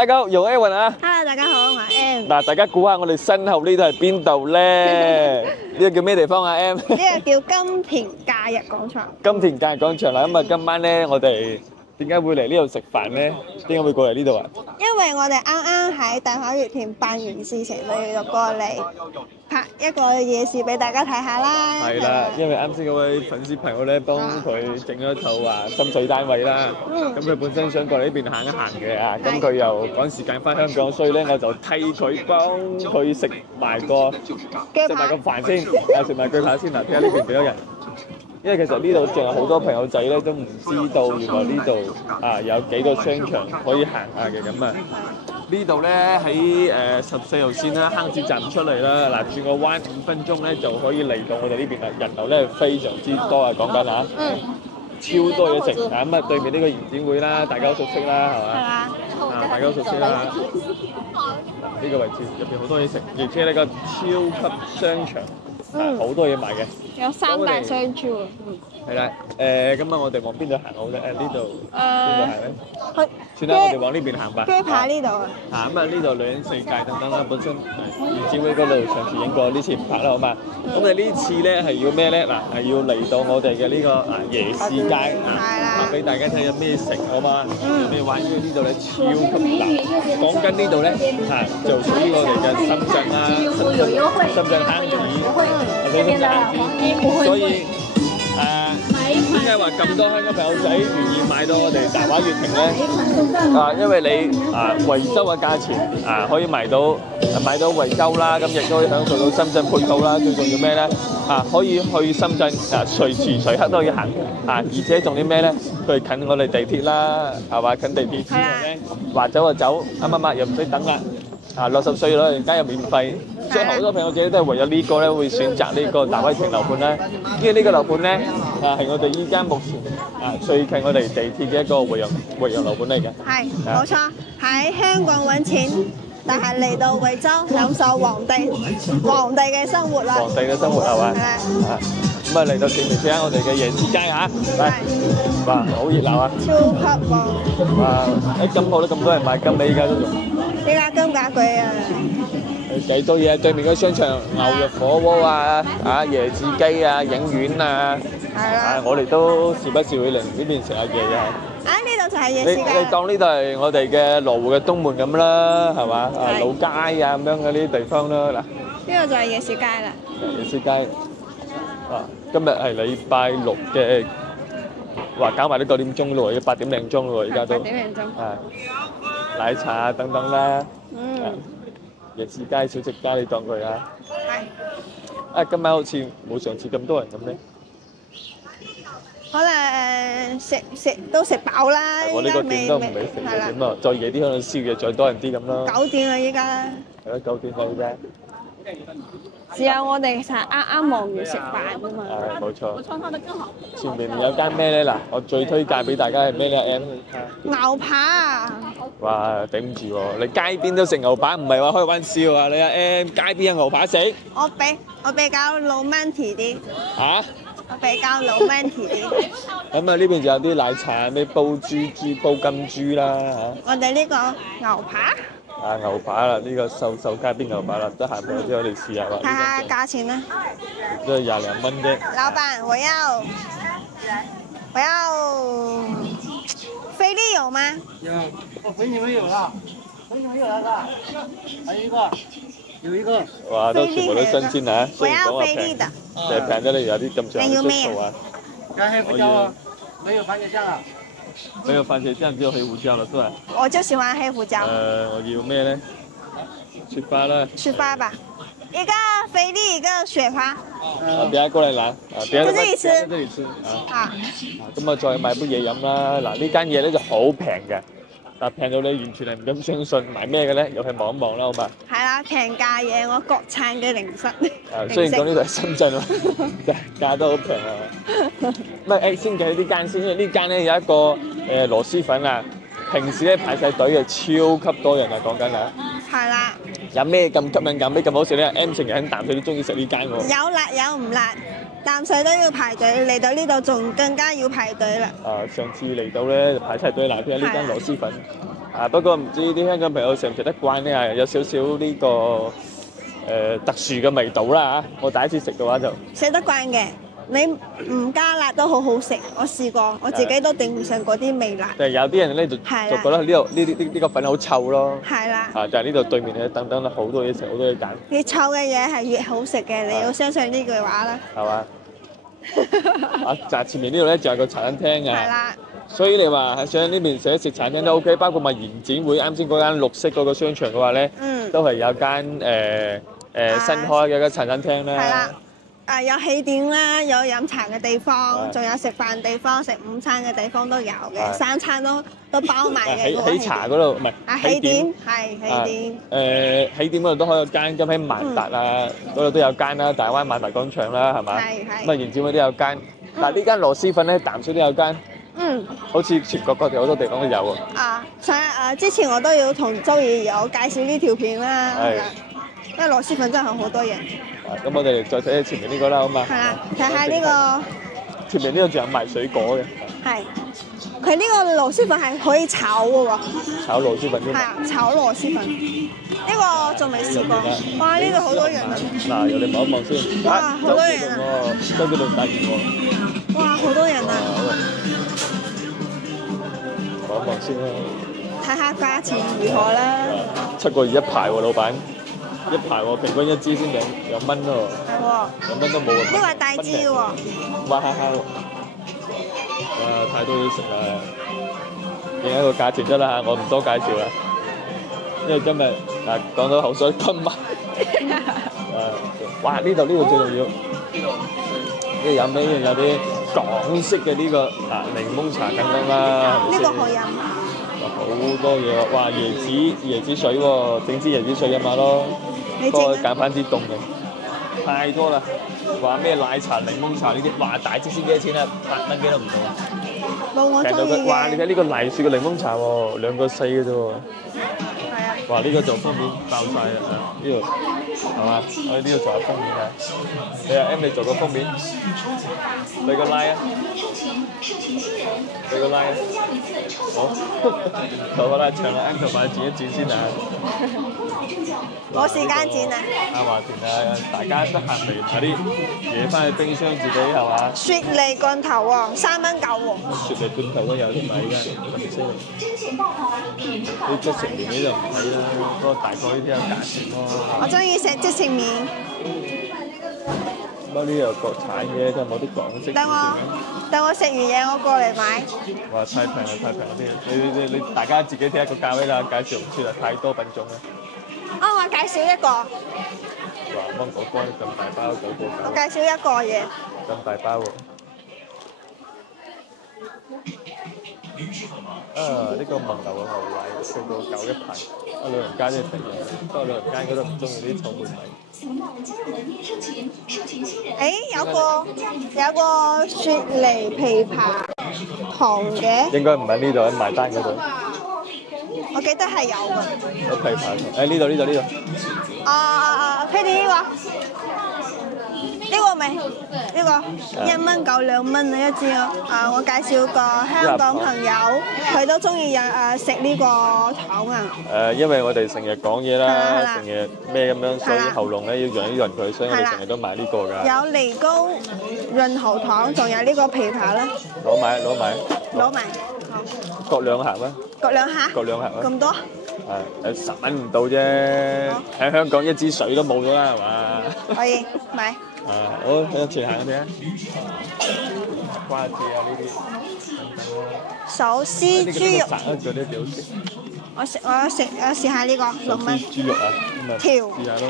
大家好，容 Evan 啊。Hello， 大家好，我係 M。嗱，大家估下我哋身後呢度係邊度咧？呢個叫咩地方啊 ？M？ 呢個叫金田假日廣場。金田假日廣場啦，咁啊今晚咧我哋點解會嚟呢度食飯咧？點解會過嚟呢度啊？因為我哋啱啱喺大跑月田辦完事情，所以就過嚟拍一個夜市俾大家睇下啦。係啦，因為啱先嗰位粉絲朋友咧幫佢整咗套話深水單位啦，咁佢本身想過嚟呢邊行一行嘅啊，咁佢又趕時間翻香港，所以咧我就替佢幫佢食埋個飯先，食埋鋸扒先嗱，睇下呢邊幾多人。因為其實呢度仲有好多朋友仔咧都唔知道原來呢度啊有幾個商場可以行下嘅咁啊。呢度咧喺14號線啦，坑子站出嚟啦，嗱轉個彎5分鐘咧就可以嚟到我哋呢邊啦，人流咧非常之多啊，講緊嚇，超多嘢食啊咁啊！對面呢個延展會啦，大家都熟悉啦，係嘛？啊，大家都熟悉啦。呢個位置入邊好多嘢食，而且呢個超級商場。好多嘢賣嘅，有3大商超啊！係啦，咁啊，我哋往邊度行好咧？呢度邊度行咧？算啦，我哋往呢邊行吧。鋸扒呢度啊！咁啊，呢度女人世界等等啦，本身延展會嗰度上次影過，呢次唔拍啦，好嘛？咁啊，呢次咧係要咩咧？嗱，係要嚟到我哋嘅呢個夜市街啊，俾大家睇有咩食，好嘛？你玩因為呢度咧超級難，講緊呢度咧就屬於我哋嘅深圳啦，深圳坑子。所以點解話咁多香港朋友仔願意買到我哋大話月亭咧？因為你惠州嘅價錢可以買到惠州啦，咁亦都可以享受到深圳配套啦。最重要咩咧？可以去深圳隨時隨刻都可以行而且仲啲咩咧？佢近我哋地鐵啦，係嘛？近地鐵之後咧，話走就走，啱又唔使等啦。60歲老人家又免費。所以好多朋友仔都係為咗呢個咧，會選擇呢個大威庭樓盤啦。因為呢個樓盤咧，係我哋依家目前最近我哋地鐵嘅一個惠陽樓盤嚟嘅。係，冇錯，喺香港揾錢，但係嚟到惠州享受皇帝嘅生活啦。皇帝嘅生活係嘛？咁啊嚟到前面睇下我哋嘅夜市街嚇，嚟，哇，好熱鬧啊！超級旺！哇，喺金鋪都咁多人買金尾，依家都仲。依家金價貴啊！幾多嘢？對面嗰商場牛肉火鍋啊，椰子雞啊，影院啊，係啦，我哋都時不時會嚟呢邊食下嘢嘅。呢度就係夜市街。你當呢度係我哋嘅羅湖嘅東門咁啦，係嘛？老街啊咁樣嘅呢啲地方啦，嗱。呢度就係夜市街啦。夜市街。今日係禮拜六嘅，話搞埋都9點鐘咯，要8點零鐘咯，而家都。8點零鐘。奶茶啊等等啦。夜市街、小食街，你當佢啊？係。今晚好似冇上次咁多人咁咧。可能食都食飽啦。我呢個點都唔俾食嘅點啊！再夜啲可能宵夜再多人啲咁咯。9點啦依家。係咯，9點啦依家。只有我哋其實啱忙完食飯啫嘛。係冇錯。前面有間咩咧？嗱，我最推介俾大家係咩咧 ？M 牛扒啊！哇，頂唔住喎！你街邊都食牛扒，唔係話開玩笑啊！你M 街邊有牛扒食？我比較老 manty 啲。嚇？我比較老 manty 啲。咁啊，呢邊就有啲奶茶，咩煲豬煲金豬啦嚇。我哋呢個牛扒。牛扒啦，呢個瘦街邊牛扒啦，得閒朋友仔我哋試下啦。睇下價錢啦。都係20零蚊啫。老闆，我要菲力有嗎？有，菲力沒有了，菲力沒有了是吧？還有一個。哇，都全部都新鮮啊！我要菲力的。就係平咗你有啲咁長嘅質素啊。加黑胡椒啊，沒有番茄醬啊。沒有番茄醬，只有黑胡椒了，是吧？我就喜歡黑胡椒。我要咩咧？雪花啦。雪花吧，一個菲力，一個雪花。等下過嚟拿。在這裡吃。在這裡吃。咁啊，再買杯嘢飲啦。嗱，呢間嘢咧就好平嘅，但平到你完全係唔敢相信。買咩嘅咧？又係望一望啦，好嘛？係啦，平價嘢，我國產嘅零食。雖然講呢度係深圳喎，價都好平啊。唔係先計呢間先，因為呢間咧有一個螺絲粉啊，平時咧排晒隊嘅，超級多人啊，講緊啊。係啦。有咩咁吸引，有咩咁好食咧 ？M 成日喺淡水都中意食呢間喎。有辣有唔辣，淡水都要排隊，嚟到呢度仲更加要排隊啦。上次嚟到咧就排晒隊，嗱，譬如呢間螺絲粉，不過唔知啲香港朋友食唔食得慣咧，係有少少呢個特殊嘅味道啦嚇。我第一次食嘅話就食得慣嘅，你唔加辣都好好食。我試過，我自己都頂唔上嗰啲味辣。但係有啲人咧就係啦覺得呢個粉好臭咯。係啦，就係呢度對面咧等等好多嘢食，好多嘢揀，越臭嘅嘢係越好食嘅，你要相信呢句話啦。係嘛？就係前面呢度咧就係個茶餐廳係啊。啦，所以你話喺上呢邊食一食茶餐廳都 OK，包括埋延展會啱先嗰間綠色嗰個商場嘅話咧，都係有間新開嘅一間茶餐廳啦。係啦。有起點啦，有飲茶嘅地方，仲有食飯地方、食午餐嘅地方都有嘅，三餐都包埋嘅。喜茶嗰度唔係起點係起點。起點嗰度都開咗間，咁喺萬達啊嗰度都有間啦，大灣萬達廣場啦，係嘛？係。咁啊延展會都有間，嗱呢間螺絲粉咧淡水都有間。好似全國各地好多地方都有喎。之前我都要同周怡有介紹呢條片啦。因為螺絲粉真係好多人。咁我哋再睇下前面呢個啦，好嘛？係啦，睇下呢個。前面呢個仲有賣水果嘅。係。佢呢個螺絲粉係可以炒嘅喎。炒螺絲粉添。係啊，炒螺絲粉。呢個仲未試過。哇！呢度好多人啊。嗱，由你望一望先。哇！好多人啊。周杰倫大熱喎。哇！好多人啊。望一望先啦。睇下價錢如何啦。7個2一排喎，老闆。一排喎，平均一支先2蚊咯。係喎。2蚊都冇啊。呢個係大支嘅喎。哇！太多嘢食啦。影一個價錢得啦嚇，我唔多介紹啦。因為今日講到口水吞埋。哇！呢度最重要。呢度有咩？有啲港式嘅呢個檸檬茶等等啦。呢個好飲。好多嘢喎！哇，椰子水喎，整支椰子水飲下咯。不過揀翻啲凍嘅，太多啦！話咩奶茶、檸檬茶呢啲，哇大支先幾多錢啊？8蚊幾都唔到啊！冇我中意嘅。哇！你睇呢個麗雪嘅檸檬茶喎，2個4嘅啫喎。係啊。哇！呢個做封面爆晒啦！呢度係嘛？我哋呢度做下封面啊！你阿 M 你做個封面，俾個 like 啊！俾個 like 啊！好，好啦，長啦 M 頭髮剪一剪先啊！冇時間剪啊！阿華田啊，大家得閒嚟買啲嘢翻去冰箱自己係嘛？雪梨罐頭喎，3蚊9喎。雪梨罐頭都有得買㗎，咁犀利！你即食麵呢就唔睇啦，不過大概呢啲有價錢咯。我中意食即食麵。乜呢又國產嘅，都冇啲港式。等我食完嘢，我過嚟買。哇！太平啦，太平啦啲，你大家自己睇下個價位啦，介紹唔出啦，太多品種啦。我介紹一個。哇！芒果乾咁大包9個9。我介紹一個嘢。咁大包喎。呢個蒙牛嘅牛奶4個9一排，老人家真係平嘅，不過老人家覺得唔中意啲草莓米。有個雪梨枇杷糖嘅。應該唔喺呢度，喺埋單嗰度。我記得係有嘅。有枇杷糖，呢度。佢哋呢個未？呢個1蚊9 2蚊啊一支咯。我介紹個香港朋友，佢都中意食呢個糖啊。因為我哋成日講嘢啦，成日咩咁樣，所以喉嚨咧要潤一潤佢，所以我哋成日都買呢個㗎。有梨膏、潤喉糖，仲有呢個枇杷啦。攞埋。攞埋。各2盒啦。各2盒。各2盒啊。咁多？係10蚊唔到啫，喺香港一支水都冇咗啦，係嘛？可以買。好，喺前行嗰啲啊，瓜子啊呢啲，手撕豬肉。嗰啲表示。我試下呢個6蚊。豬肉啊，咁啊試下咯。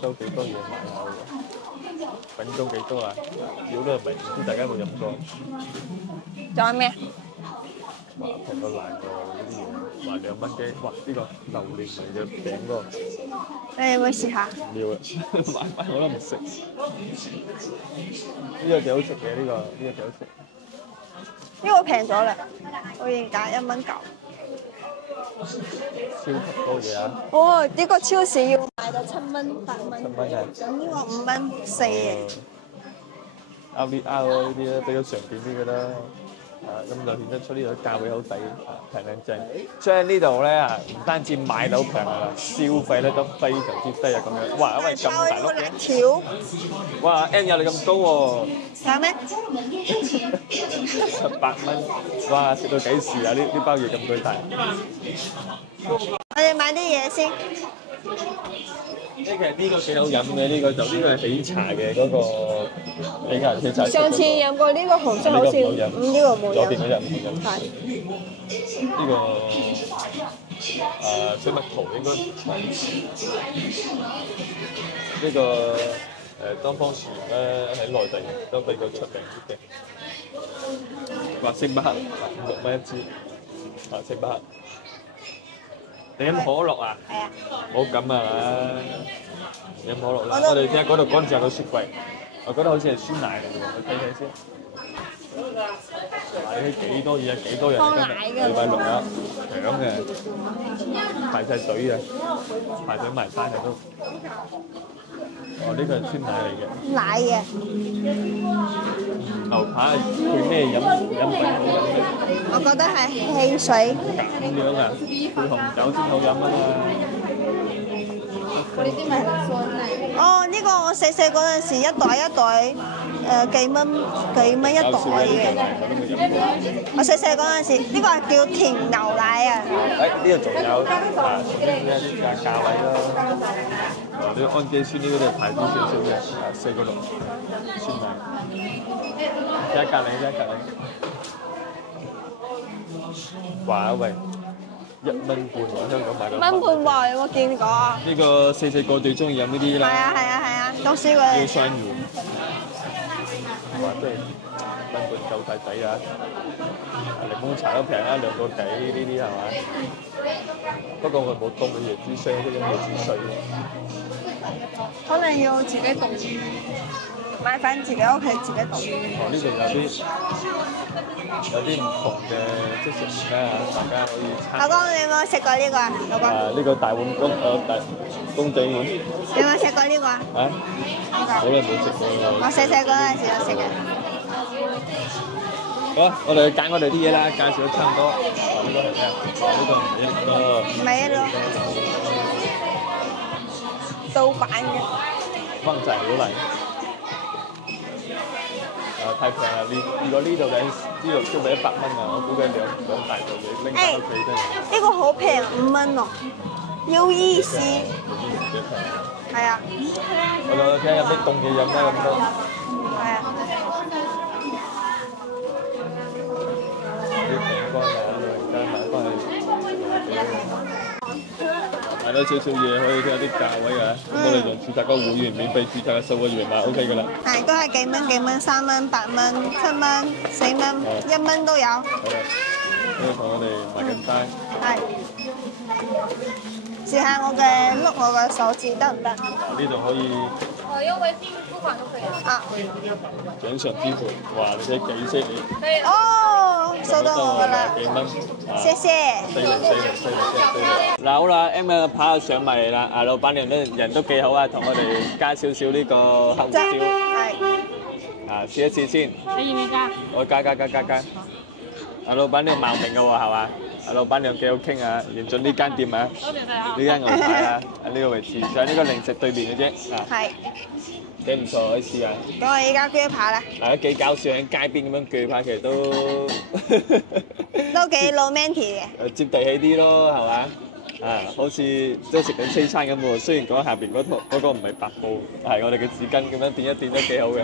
都幾多嘢買下喎，品種幾多啊？料都係咪？唔知大家有冇飲過？仲有咩？哇，平到爛喎呢啲嘢，話2蚊雞，哇！呢個榴蓮嚟嘅餅喎。你有冇試下？要啊，買我都唔食。呢個幾好食嘅，呢個幾好食。呢個平咗啦，我原價1蚊9。超級多嘢啊！哦，呢個超市要賣到7蚊8蚊。7蚊啊！咁呢個5蚊4嘅。Outlet 呢啲咧比較常見啲嘅啦。咁就顯得出呢度價位好抵，平靚正。所以呢度咧啊，唔單止買樓平啊，消費咧都非常之低啊咁樣。哇，因為咁大碌嘅，條哇 M 有你咁高喎，有咩？ 18蚊，哇食到幾時啊？呢包嘢咁巨大。我哋買啲嘢先。呢其實呢個幾好飲嘅，呢個係喜茶嘅嗰個喜茶。上次飲過呢個紅色好似，呢個冇飲。左邊嗰隻唔好飲。係。呢個水蜜桃應該唔錯。呢個東方樹咧喺內地都比較出名啲嘅。白色百合5、6蚊一支，白色百合。你飲可樂啊？係啊。冇咁啊！飲可樂啦！我哋睇下嗰度乾淨有個雪櫃，我覺得好似係酸奶嚟嘅喎，我睇睇先。買啲幾多嘢啊？幾多人今日？禮拜六啊，響嘅，排晒隊啊，排隊埋單嘅都。哦，呢個係酸奶嚟嘅。奶嘅。牛扒配咩飲品好飲咧？我覺得係汽水。咁樣啊？配紅酒先好飲啊嘛！哦，呢個我細細嗰陣時一袋幾蚊一袋嘅。我細細嗰陣時，呢個係叫甜牛奶啊。呢度仲有呢啲價位咯。呢個安基酸呢嗰度排啲少少嘅，4個6酸奶。睇下隔離。哇喂！1蚊半喎，香港買到。1蚊半喎，有冇見過啊？呢個細個最中意飲呢啲啦。係啊，讀書嗰陣。要雙元。哇！真係1蚊半夠晒抵啊！檸檬茶都平啦，2個幾呢啲係咪？不過我冇凍嘅椰子水，都飲椰子水。可能要自己凍，買翻自己屋企自己凍。哦，呢度有啲唔同嘅即食麵啦，大家可以參。老公，你有冇食過呢個啊？老公。呢個大碗公仔碗。你有冇食過呢個啊？好耐冇食過啦。我細細嗰陣時有食嘅。好啊，我哋去揀我哋啲嘢啦，介紹得差唔多。呢個係咩啊？呢個唔係一個。盜版嘅。方仔料嚟。太平啦！如果呢度燒俾100蚊啊，我估計兩大袋嘢拎翻屋企真係。呢個好平，5蚊喎，有意思。係啊。我睇下有咩凍嘢飲啦咁多。係啊。啲餅乾啊，而家買翻去。買多少少嘢可以睇下啲價位啊！咁我哋就註冊個會員，免費註冊嘅，掃個二維碼 OK 㗎啦。係，都係幾蚊，3蚊、8蚊、7蚊、4蚊、1蚊都有。好啦，呢個同我哋埋緊單。係。試下碌我嘅手指得唔得？呢度可以。用微信付款都可以。啊。掌上支付，哇！你睇幾犀利。哦，收到我㗎啦。幾蚊？謝謝。嗱好啦 ，M 嘅扒上埋嚟啦，老闆娘都人都幾好啊，同我哋加少少呢個黑胡椒。係。試一試先。你要唔要加？我加。老闆娘茂名嘅喎係嘛？老闆娘幾好傾啊，認準呢間店啊，呢間牛排啊，呢個位置就喺呢個零食對面嘅啫。係。幾唔錯，可以試下。咁我而家鋸扒啦。係啊，幾搞笑喺街邊咁樣鋸扒，其實都幾 romantic 嘅。接地氣啲咯，係嘛？好似都食緊西餐咁喎。雖然講下邊嗰個唔係白布，係我哋嘅紙巾咁樣墊一墊都幾好嘅。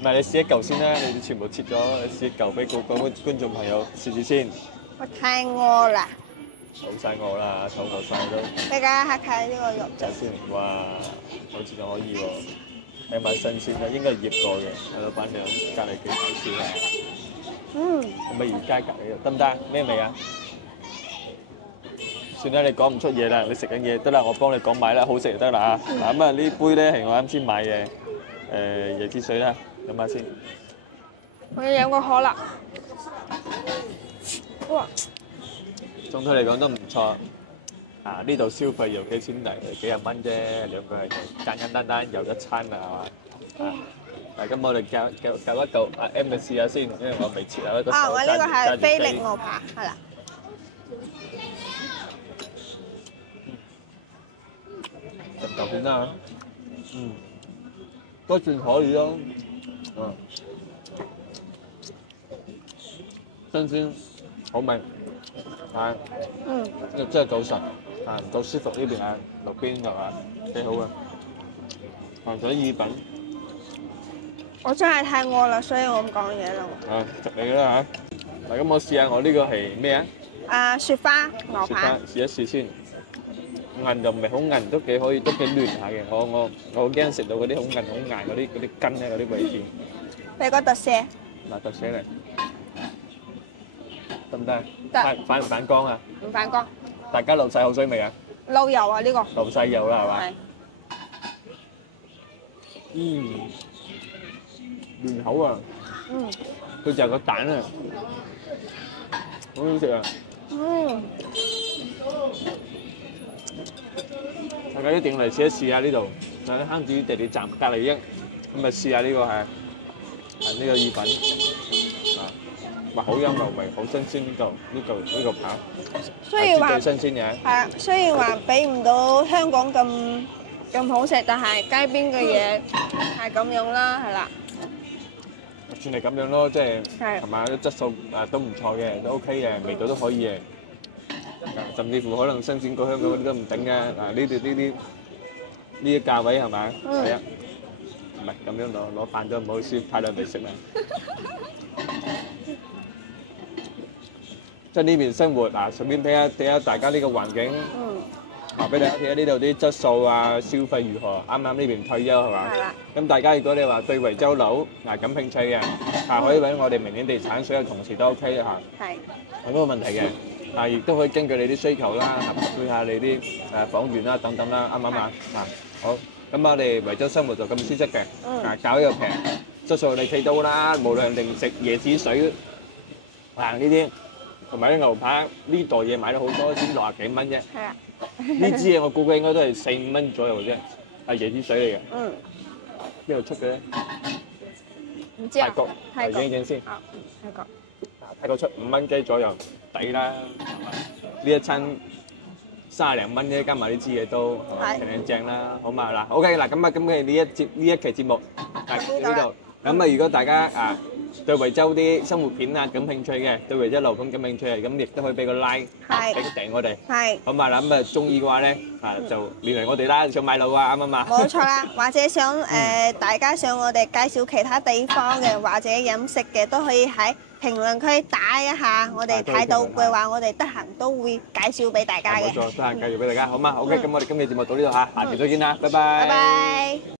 唔係你試一嚿先啦，你全部切咗，你試一嚿俾個觀眾朋友試試先。我太餓啦。好晒我啦，肚餓晒都。你家下睇呢個肉就先，哇，好似仲可以喎，起碼新鮮啦，應該係醃過嘅。老闆娘隔離幾搞笑啊！咁咪而家隔離得唔得？咩味啊？算啦，你講唔出嘢啦，你食緊嘢得啦，我幫你講埋啦，好食就得啦嚇。嗱咁啊，呢杯咧係我啱先買嘅椰子水啦，飲下先。我要飲個可樂。哇！總體嚟講都唔錯。呢度消費又幾錢嚟？幾廿蚊啫，兩個係簡簡單單又一餐啦，係嘛？嗱，咁我哋教一嚿阿 M 你試下先，因為我未切啊，一個手啊，我呢個係菲力雞牛扒，係啦。成嚿片啦，都算可以咯，新鮮好味，係，真係夠實，夠舒服呢邊啊，路邊係嘛，幾好嘅，仲有意粉，我真係太餓啦，所以我唔講嘢啦。食你啦嚇，嗱咁我試下我呢個係咩啊？啊，雪花牛扒。試一試先。韌就唔係好韌，都幾可以，都幾嫩下嘅。我好驚食到嗰啲好韌好硬嗰啲筋咧，嗰啲位置。俾個特寫。嗱，特寫嚟，得唔得？得。反唔反光啊？唔反光。大家漏晒口水未啊？漏油啊呢個。漏晒油啦係嘛？係。嫩口啊！佢就係個蛋啊，好好食啊！大家一定嚟試一試下呢度，喺坑子地鐵站隔離咁啊試下呢個係呢個意粉，好有牛味，好新鮮呢個扒，雖然話最新鮮嘅。係啊，雖然話比唔到香港咁好食，但係街邊嘅嘢係咁樣啦，係啦。算係咁樣咯，即係係嘛，啲質素都唔錯嘅，都 OK 嘅，味道都可以嘅。甚至乎可能新鮮過香港嗰啲都唔頂嘅，嗱呢啲價位係咪？係啊，唔係咁樣攞飯都唔好意思，太耐未食啦。即係呢邊生活嗱，順便睇下大家呢個環境，話俾大家睇下呢度啲質素啊，消費如何？啱啱呢邊退休係嘛？係啦。咁大家如果你話對惠州樓感興趣嘅，可以揾我哋明顯地產所有同事都 OK 嘅嚇，係。冇乜問題嘅。亦都可以根據你啲需求啦，配下你啲房源啦等等啦，啱唔啱啊？好，咁我哋惠州生活就咁舒適嘅，價又平，質素你睇到啦，無論零食、椰子水，呢啲同埋啲牛扒呢袋嘢買咗好多，先60幾蚊啫。係啊。呢支嘢我估計應該都係4、5蚊左右啫，係椰子水嚟嘅。邊度出嘅咧？唔知啊。泰國，影影先。泰國。泰國出5蚊雞左右，抵啦。呢一餐30零蚊啫，加埋呢支嘢都平正啦，好嘛嗱 ？OK 嗱，咁嘅呢一期節目喺呢度。咁如果大家對惠州啲生活片感興趣嘅，對惠州樓盤感興趣嘅，咁亦都可以俾個 like， 俾個訂我哋。係。好嘛嗱，咁中意嘅話咧，就聯繫我哋啦，想買樓啊，啱唔啱啊？冇錯啦，或者想大家想我哋介紹其他地方嘅，或者飲食嘅，都可以喺評論區打一下，我哋睇到嘅話，我哋得閒都會介紹俾大家嘅。冇錯，得閒介紹俾大家，好嘛？OK，咁我哋今期節目到呢度嚇，下期再見啦，拜拜。拜拜。